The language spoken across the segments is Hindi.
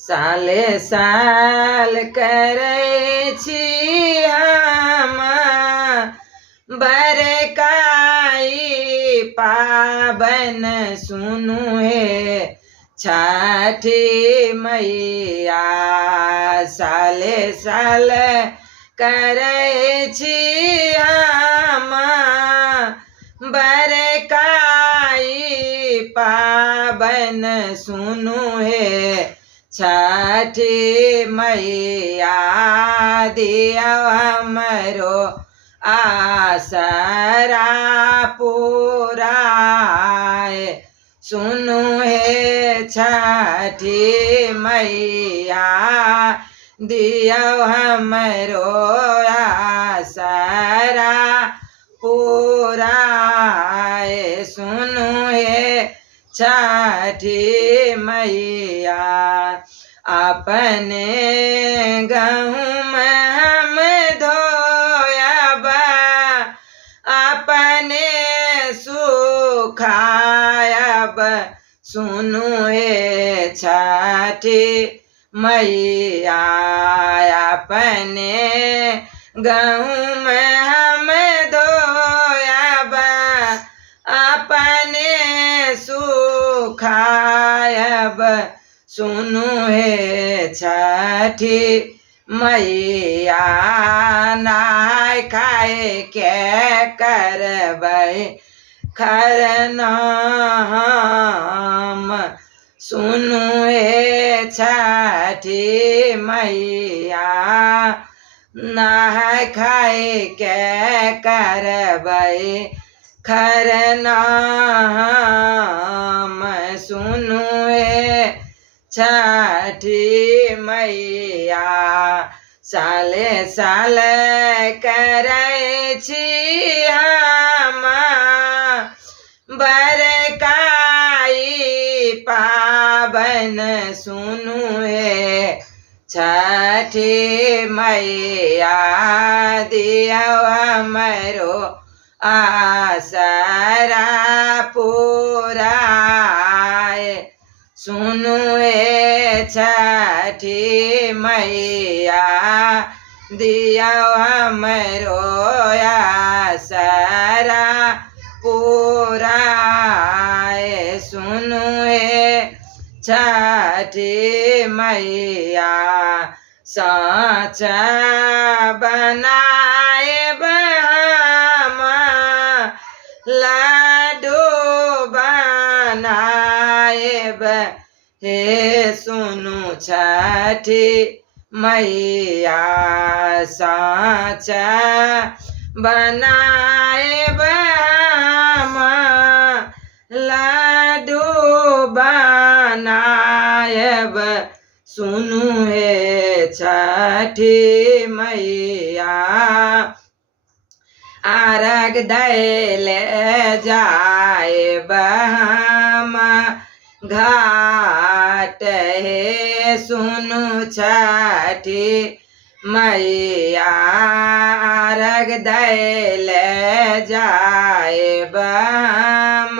साले साल करै छी हम बरकाई पाबन सुनु हे छठी मैया। साले साल करै छी हम बरकाई पाबन सुनु हे छठी मैया। दिया हमरो आसरा पुराए सुनु हे छठी मैया। दिया हमरो आसरा पुराए सुनु हे छठी मैया। अपने गहुम हम धोयब अपने सुखायब सुनु हे छठी मैया। अपने गहुम हम धोयब अपने सुखायब सुनु हे छठी मैया। नहाय खाय के करबै खरना हम सुनु हे छठी मैया। नहाय खाय के करबै खरना हम सुनु हे छठी मैया। साले साल करै छी हम बरकाई पाबन सुनु हे छठी मैया। दिया हमरो आसरा पुराए सुनु हे छठी मैया। दिया हमरो आसरा पुराए सुनु हे छठी मैया। साँच बनाएब हम लाडू बनाएब हे सुनु छठी मैया। साँच बनाएब हम लाडू बनाएब सुनु हे छठी मैया। अर्घ दैले जाएब हम घाट हे सुनु छठी मैया। अर्घ दैले जाएब हम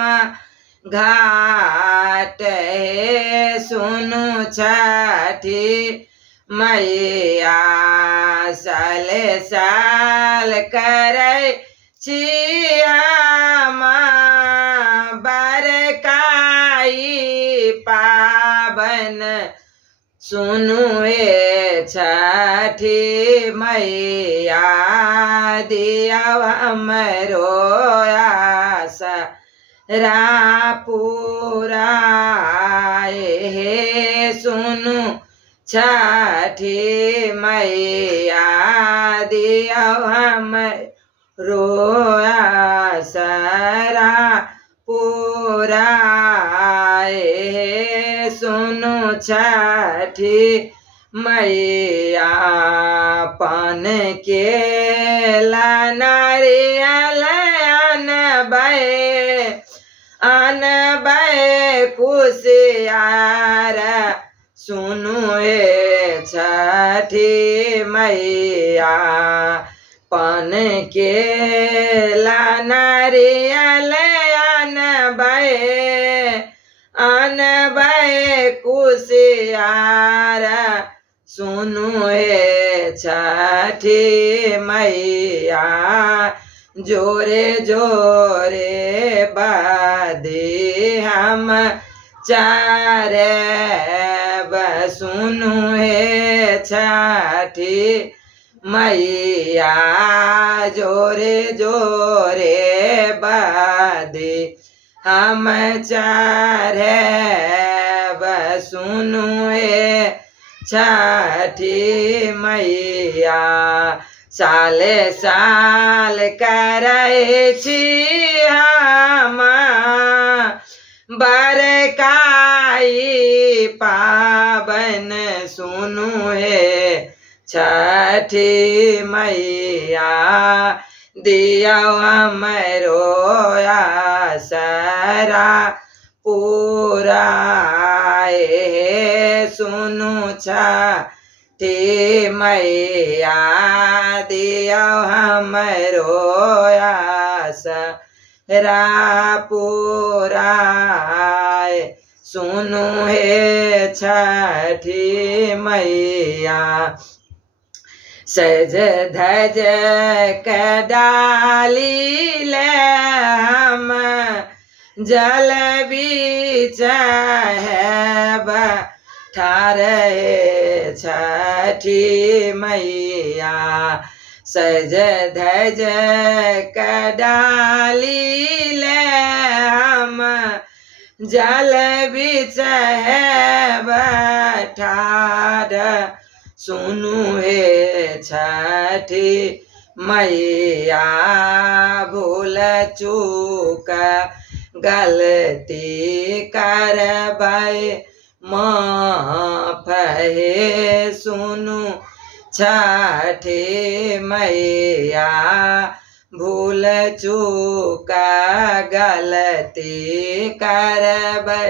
घाट हे सुनु छठी मैया। साले साल करै छी हम बरकाई पाबन सुनु हे छठी मैया। दिया हमरो आसरा पुराए हे सुनु छठी मैया। दिया हमरो आसरा पुराए हे सुनु छठी मैया। पान केला नारियल अनबै कुशियार सुनु हे छठी मैया। पान केला नारियल अनबै कुशियार यार सुनु हे छठी मैया जोरे जोरे बादी हम चारे सुनु हे छठी मैया जोरे जोरे बादी हम चारे सुनु हे छठी मैया साले साल करै छी हम बरकाई पाबन सुनु हे छठी मैया दिया हमरो आसरा पूरा सुनु छठी मैया दिया हमरो आसरा पूरा सुनु हे छठी मैया सज धज कडाली ले हम जल बीच ठारे छठी मैया सज धज कडाली ले हम जल बीच ठार सुनु हे छठी मैया भूल चूक गलती करबै माफ हे सुनु छठी मैया भूल चूक गलती करबै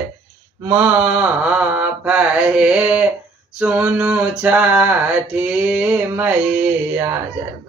माफ हे सुनु छठी मैया। जय